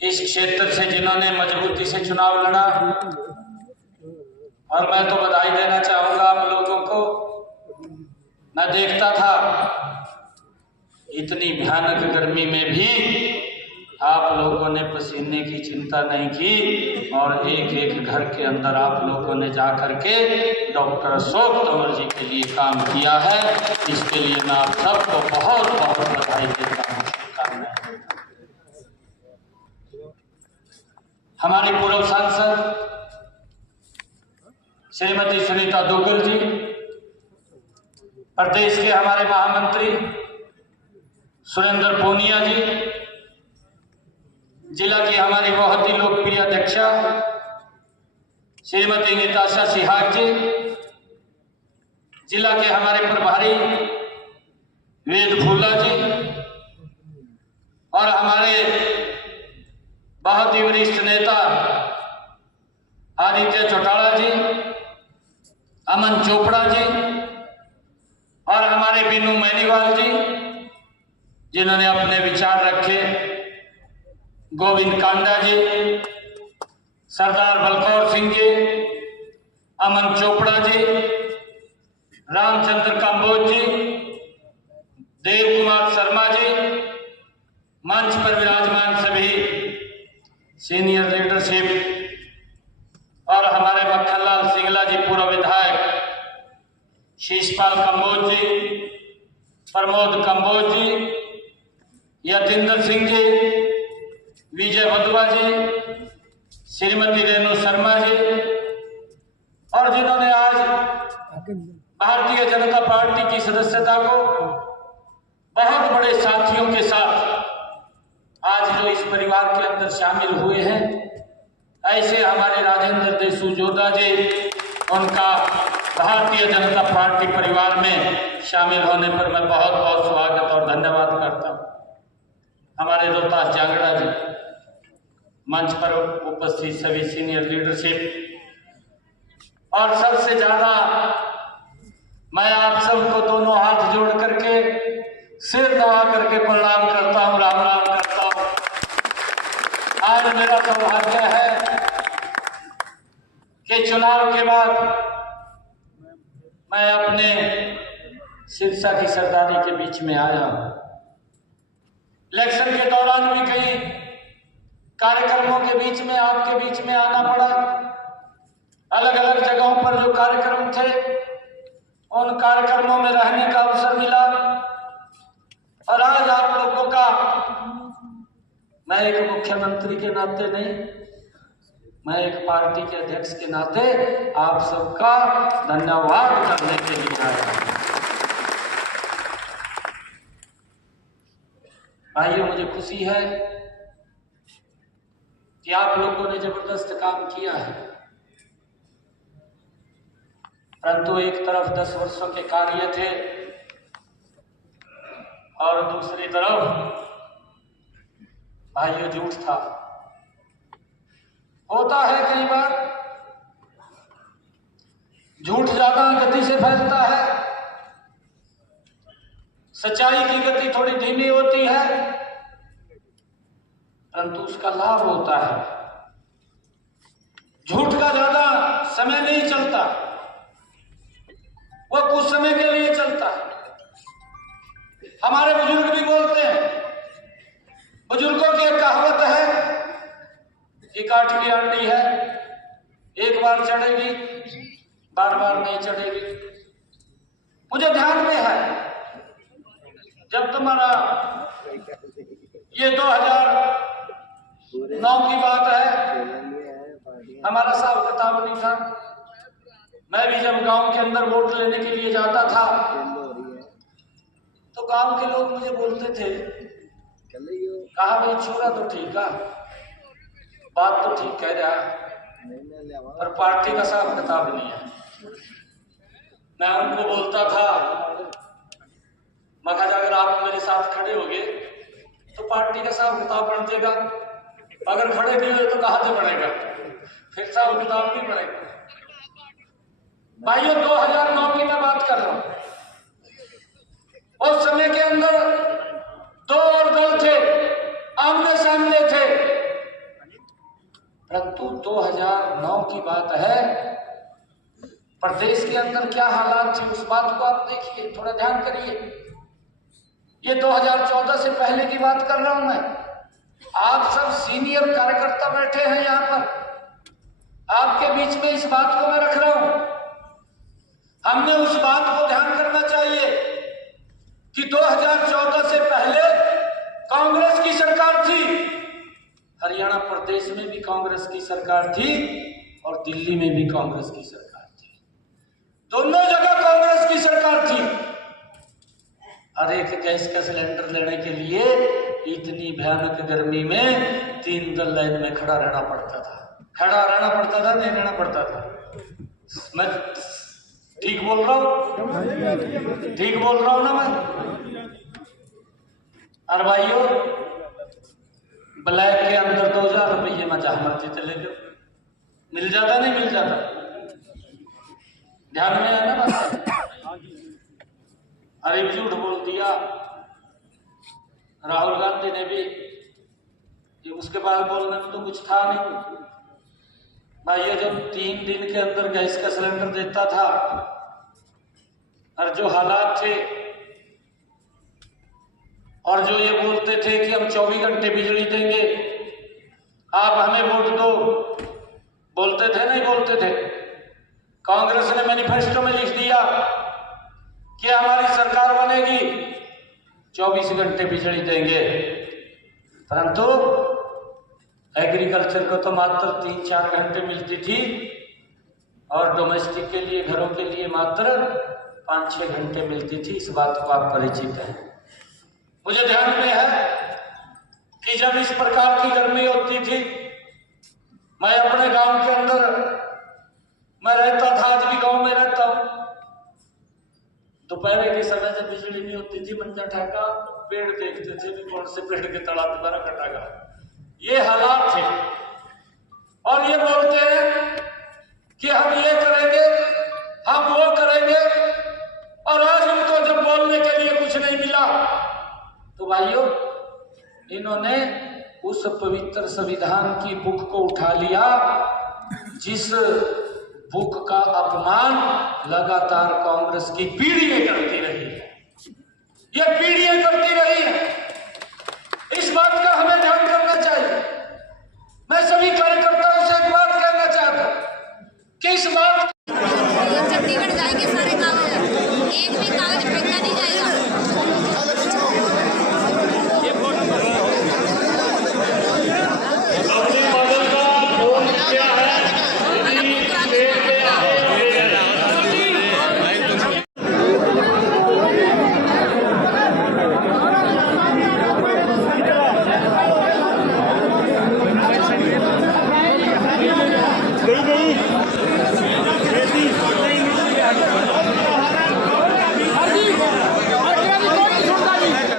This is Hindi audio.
इस क्षेत्र से जिन्होंने मजबूती से चुनाव लड़ा, और मैं तो बधाई देना चाहूंगा आप लोगों को। मैं देखता था इतनी भयानक गर्मी में भी आप लोगों ने पसीने की चिंता नहीं की और एक एक घर के अंदर आप लोगों ने जा करके डॉक्टर अशोक तंवर जी के लिए काम किया है। इसके लिए मैं आप सबको बहुत बहुत बधाई देता हूँ, शुभकामनाएं। हमारी पूर्व सांसद श्रीमती सुनीता दुग्गल जी, प्रदेश के हमारे महामंत्री सुरेंद्र पूनिया जी, जिला की हमारी बहुत ही लोकप्रिय अध्यक्षा श्रीमती निताशा सिहाग जी, जिला के हमारे प्रभारी वेद फूला जी, और हमारे बहुत ही वरिष्ठ नेता आदित्य चौटाला जी, अमन चोपड़ा जी, और हमारे बीनू मैनीवाल जी जिन्होंने अपने विचार रखे, गोविंद कांडा जी, सरदार बलकौर सिंह जी, अमन चोपड़ा जी, रामचंद्र कंबोज जी, देव कुमार शर्मा जी, मंच पर विराजमान सभी सीनियर लीडरशिप, और हमारे मक्खनलाल सिंगला जी पूर्व विधायक, शीशपाल कंबोज जी, प्रमोद कंबोज जी, यतीन्द्र सिंह जी, विजय वधवा जी, श्रीमती रेणु शर्मा जी, और जिन्होंने आज भारतीय जनता पार्टी की सदस्यता को बहुत बड़े साथियों के साथ आज जो इस परिवार के अंदर शामिल हुए हैं, ऐसे हमारे राजेंद्र देशु जोधा जी, उनका भारतीय जनता पार्टी परिवार में शामिल होने पर मैं बहुत बहुत स्वागत और धन्यवाद करता हूं। हमारे रोहतास जांगड़ा जी, मंच पर उपस्थित सभी सीनियर लीडरशिप, और सबसे ज्यादा मैं आप सबको दोनों हाथ जोड़ करके सिर नवा करके प्रणाम करता हूं, राम राम करता हूं। आज मेरा सौभाग्य है कि चुनाव के बाद मैं अपने सिरसा की सरदारी के बीच में आया हूं। इलेक्शन के दौरान भी कई कार्यक्रमों के बीच में आपके बीच में आना पड़ा। अलग अलग जगहों पर जो कार्यक्रम थे उन कार्यक्रमों में रहने का अवसर मिला, और आज आप लोगों का मैं एक मुख्यमंत्री के नाते नहीं, मैं एक पार्टी के अध्यक्ष के नाते आप सबका धन्यवाद करने के लिए आया। भाइयों, मुझे खुशी है कि आप लोगों ने जबरदस्त काम किया है, परंतु एक तरफ 10 वर्षों के कार्य थे और दूसरी तरफ भाइयों झूठ था। होता है कई बार झूठ ज्यादा गति से फैलता है, सच्चाई की गति थोड़ी धीमी होती है, परंतु उसका लाभ होता है। झूठ का ज्यादा समय नहीं चलता, वो कुछ समय के लिए चलता है। हमारे बुजुर्ग भी बोलते हैं, बुजुर्गों की एक कहावत है कि काठ की आंटी है, एक बार चढ़ेगी बार बार नहीं चढ़ेगी। मुझे ध्यान में है जब तुम्हारा ये 2009 की बात है, हमारा हिसाब किताब नहीं था। मैं भी जब गांव के अंदर वोट लेने के लिए जाता था तो गांव के लोग मुझे बोलते थे, कहा भाई छोरा तो ठीक है, बात तो ठीक कह रहा है, पर पार्टी का हिसाब किताब नहीं है। मैं उनको बोलता था, मैं कहा अगर आप मेरे साथ खड़े होगे तो पार्टी का हिसाब किताब बन जाएगा, अगर खड़े नहीं हुए तो कहां से बढ़ेगा, फिर हिसाब किताब नहीं बढ़ेगा। भाइयों, 2009 की मैं बात कर रहा हूं। उस समय के अंदर 2 और दल थे, आमने सामने थे, परंतु 2009 की बात है, प्रदेश के अंदर क्या हालात थे उस बात को आप देखिए, थोड़ा ध्यान करिए। ये 2014 से पहले की बात कर रहा हूं मैं। आप सब सीनियर कार्यकर्ता बैठे हैं यहां पर, आपके बीच में इस बात को मैं रख रहा हूं। हमने उस बात को ध्यान करना चाहिए कि 2014 से पहले कांग्रेस की सरकार थी, हरियाणा प्रदेश में भी कांग्रेस की सरकार थी और दिल्ली में भी कांग्रेस की सरकार थी, दोनों जगह कांग्रेस की सरकार थी। और एक गैस का सिलेंडर लेने के लिए इतनी भयानक गर्मी में 3 दल लाइन में खड़ा रहना पड़ता था। खड़ा रहना पड़ता था, नहीं रहना पड़ता था। मैं ठीक बोल रहा हूं? ठीक बोल रहा हूं ना मैं? और भाइयों, ब्लैक के अंदर 2000 रुपये में जहां मर्जी चले जाओ, मिल जाता नहीं मिल जाता? ध्यान में है ना बात? अरे झूठ बोल दिया राहुल गांधी ने भी, उसके बाद बोलने में तो कुछ था नहीं भाई। ये जब 3 दिन के अंदर गैस का सिलेंडर देता था और जो हालात थे, और जो ये बोलते थे कि हम 24 घंटे बिजली देंगे, आप हमें वोट दो, बोलते थे नहीं बोलते थे? कांग्रेस ने मैनिफेस्टो में लिख दिया कि हमारी सरकार बनेगी 24 घंटे बिजली देंगे, परंतु एग्रीकल्चर को तो मात्र 3-4 घंटे मिलती थी और डोमेस्टिक के लिए, घरों के लिए मात्र 5-6 घंटे मिलती थी। इस बात को आप परिचित हैं। मुझे ध्यान में है कि जब इस प्रकार की गर्मी होती थी, मैं अपने गांव के अंदर मैं रहता था, आज भी गांव में रहता हूं। दोपहर के समय जब बिजली नहीं होती थी, मंजा ठाका पेड़ देखते थे कि कौन से पेड़ के तड़ा दोबारा कटागा। ये हालात थे और ये बोलते हैं कि हम ये करेंगे, हम वो करेंगे, और आज उनको जब बोलने के लिए कुछ नहीं मिला तो भाइयों, इन्होंने उस पवित्र संविधान की बुक को उठा लिया जिस बुक का अपमान लगातार कांग्रेस की पीढ़ियां करती रही है। ये पीढ़ियां करती रही है।